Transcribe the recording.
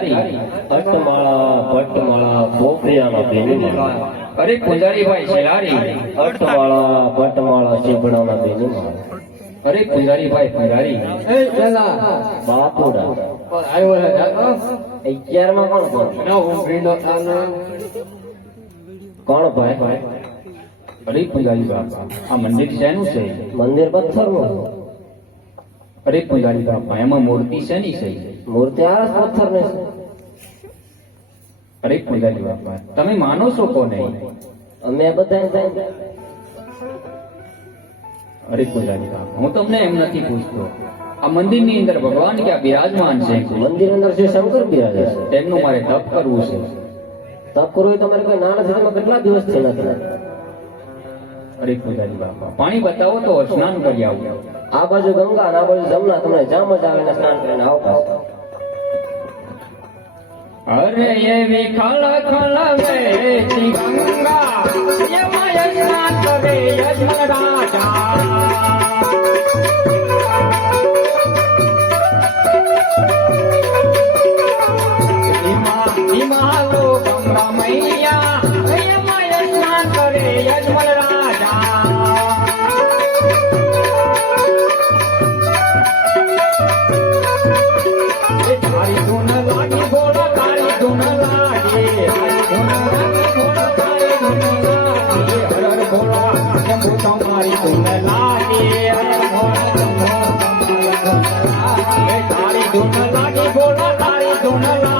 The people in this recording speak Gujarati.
શેલારી અષ્ટમાળા પોખરિયાના બેની માળા અરે પૂજારીભાઈ શેલારી અષ્ટમાળા શીપડાના બેની માળા અરે પૂજારીભાઈ પૂજારી બાપુડા આવ્યો હે જાતો 11 માં કોણ ના હું ભીંડો થાનો કોણ ભાઈ અરે પૂજારી બાપા આ મંદિર શેનું છે મંદિર પથ્થરનું અરે પૂજારી બાપા એમાં મૂર્તિ શેની છે મૂર્તિ આ પથ્થરની છે અરે પૂજારી બાપા તમે માનો છો કોને અમે બધા અરે પૂજારી બાપા હું તમને એમ નથી પૂછતો આ મંદિરની અંદર ભગવાન ક્યાં બિરાજમાન છે મંદિર અંદર શ્રી શંકર બિરાજે છે તેમનું મારે તપ કરવું છે તપ કરવું હોય તમારે કોઈ ના નથી તેમાં કેટલા દિવસ છે નથી અરે પૂજારી બાપા પાણી બતાવો તો સ્નાન કરી આવું આ બાજુ ગંગા અને આ બાજુ જમના તમને જ્યાં મજા આવે ને સ્નાન કરીને આવો પાછા. અરે એવી ખળ ખળ વહેતી ગંગા એમાં સ્નાન કરે યજ્ઞરાજા હિમાલો ગંગા મૈયા એમાં સ્નાન કરે યજ્ઞરાજા તારી ધૂન લાગી બોલા તારી ધૂન લાગે તારી ધૂન લાગી બોલા તારી ધૂન લાગે હર હર બોલા શંભુ તમારી ધૂન લાગે હર હર બોલા શંભુ તમારી ધૂન લાગે તારી ધૂન લાગી બોલા તારી ધૂન લાગે